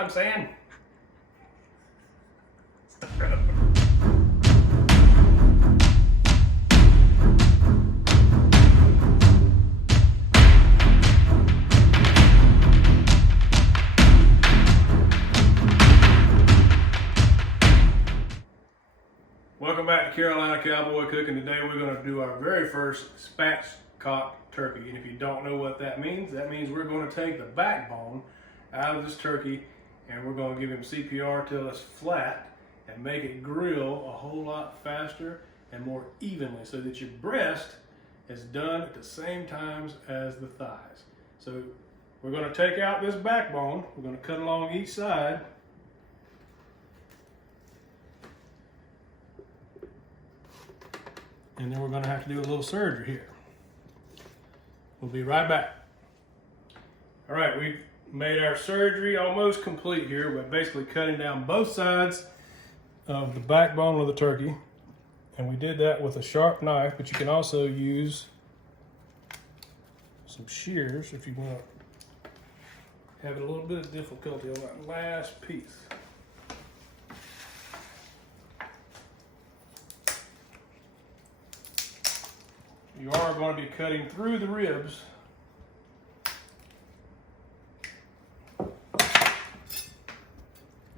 what I'm saying? Welcome back to Carolina Cowboy Cooking. Today we're going to do our very first spatchcock turkey. And if you don't know what that means we're going to take the backbone out of this turkey and we're going to give him CPR till it's flat and make it grill a whole lot faster and more evenly so that your breast is done at the same times as the thighs. So we're going to take out this backbone, we're going to cut along each side. And then we're going to have to do a little surgery here. We'll be right back. All right, we've made our surgery almost complete here. We're basically cutting down both sides of the backbone of the turkey. And we did that with a sharp knife, but you can also use some shears if you want to have a little bit of difficulty on that last piece. You are going to be cutting through the ribs.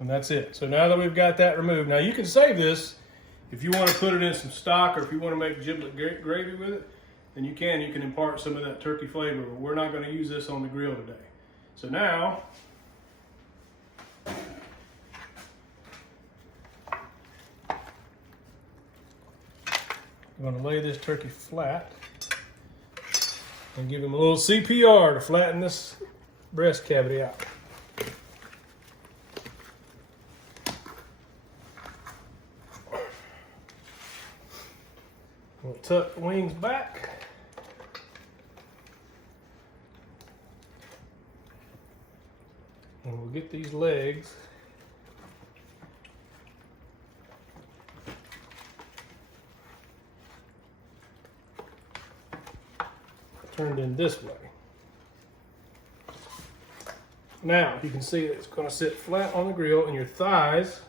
And that's it. So now that we've got that removed, now you can save this if you want to put it in some stock or if you want to make giblet gravy with it, then you can impart some of that turkey flavor, but we're not going to use this on the grill today. So now, I'm going to lay this turkey flat and give him a little CPR to flatten this breast cavity out. We'll tuck the wings back. And we'll get these legs turned in this way. Now you can see that it's going to sit flat on the grill, and your thighs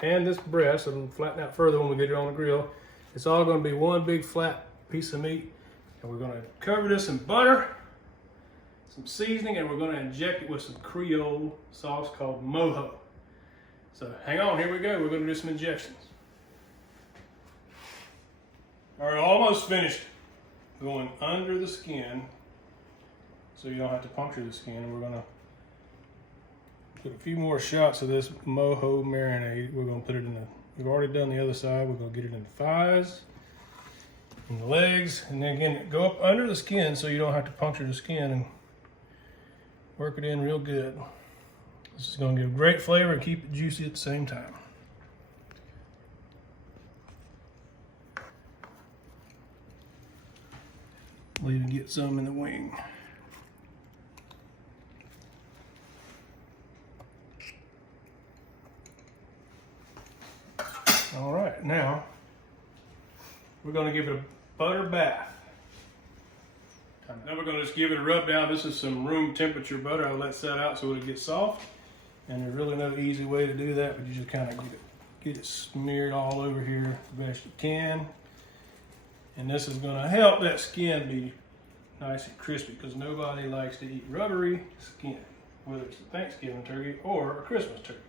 and this breast, it'll flatten out further when we get it on the grill. It's all going to be one big flat piece of meat, and we're going to cover this in butter, some seasoning, and we're going to inject it with some Creole sauce called mojo. So hang on, here we go. We're going to do some injections. All right, almost finished. Going under the skin so you don't have to puncture the skin. And we're going to put a few more shots of this mojo marinade. We're going to put it in the, we've already done the other side. We're going to get it in the thighs and the legs, and then again go up under the skin so you don't have to puncture the skin, and work it in real good. This is going to give great flavor and keep it juicy at the same time. We'll even get some in the wing. All right, now we're going to give it a butter bath. Now we're going to just give it a rub down. This is some room temperature butter. I'll let set out so it'll get soft. And there's really no easy way to do that, but you just kind of get it smeared all over here the best you can. And this is going to help that skin be nice and crispy, because nobody likes to eat rubbery skin, whether it's a Thanksgiving turkey or a Christmas turkey.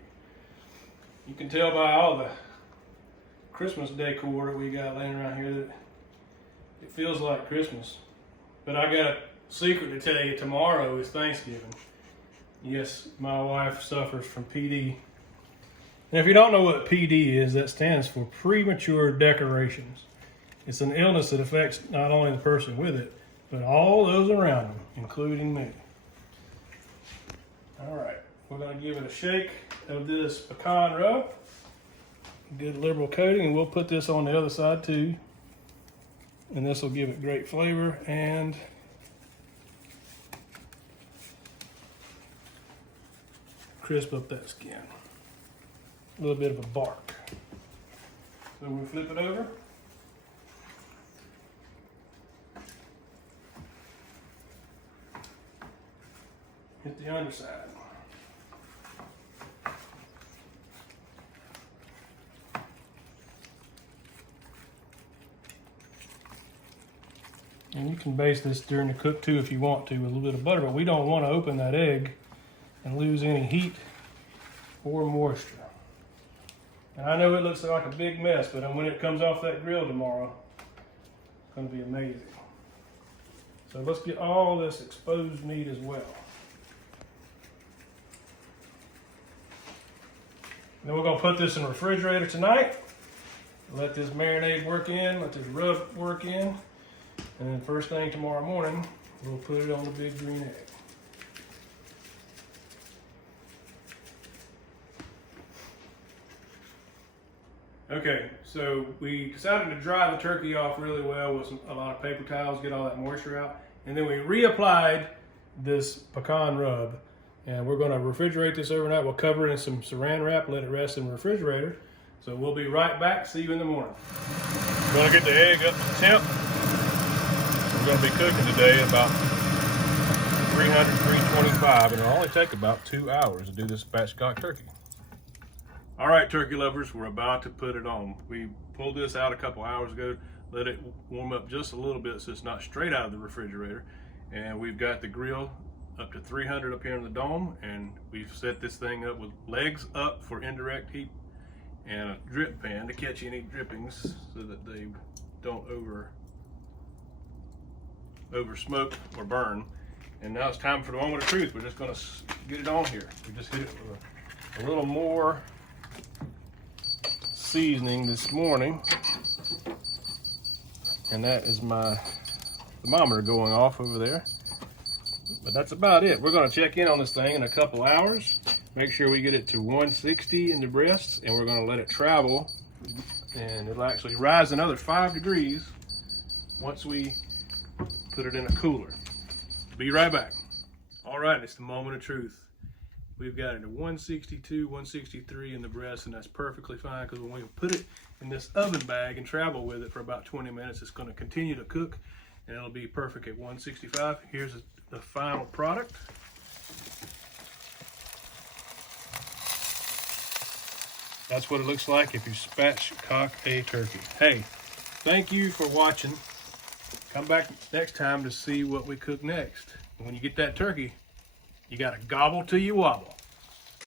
You can tell by all the Christmas decor that we got laying around here that it feels like Christmas. But I got a secret to tell you. Tomorrow is Thanksgiving. Yes, my wife suffers from PD. And if you don't know what PD is, that stands for premature decorations. It's an illness that affects not only the person with it, but all those around them, including me. All right, we're going to give it a shake of this pecan rub. Good liberal coating, and we'll put this on the other side too. And this will give it great flavor and crisp up that skin. A little bit of a bark. So we'll flip it over. Hit the underside. And you can baste this during the cook too if you want to with a little bit of butter, but we don't want to open that egg and lose any heat or moisture. And I know it looks like a big mess, but when it comes off that grill tomorrow, it's going to be amazing. So let's get all this exposed meat as well. Then we're going to put this in the refrigerator tonight. Let this marinade work in, let this rub work in. And then first thing tomorrow morning, we'll put it on the big green egg. Okay, so we decided to dry the turkey off really well with a lot of paper towels, get all that moisture out. And then we reapplied this pecan rub. And we're going to refrigerate this overnight. We'll cover it in some saran wrap, let it rest in the refrigerator. So we'll be right back. See you in the morning. We're going to get the egg up to temp. We're going to be cooking today about 300, 325, and it'll only take about 2 hours to do this spatchcock turkey. All right, turkey lovers, we're about to put it on. We pulled this out a couple hours ago, let it warm up just a little bit so it's not straight out of the refrigerator. And we've got the grill up to 300 up here in the dome, and we've set this thing up with legs up for indirect heat and a drip pan to catch any drippings so that they don't over smoke or burn. And now it's time for the moment of truth. We're just going to get it on here. We just hit it with a little more seasoning this morning, and that is my thermometer going off over there. But that's about it. We're going to check in on this thing in a couple hours, make sure we get it to 160 in the breasts, and we're going to let it travel, and it'll actually rise another 5 degrees once we put it in a cooler. Be right back. All right, it's the moment of truth. We've got it at 162, 163 in the breast, and that's perfectly fine, because when we put it in this oven bag and travel with it for about 20 minutes, it's going to continue to cook, and it'll be perfect at 165. Here's the final product. That's what it looks like if you spatchcock a turkey. Hey, thank you for watching. Come back next time to see what we cook next. When you get that turkey, you gotta gobble till you wobble.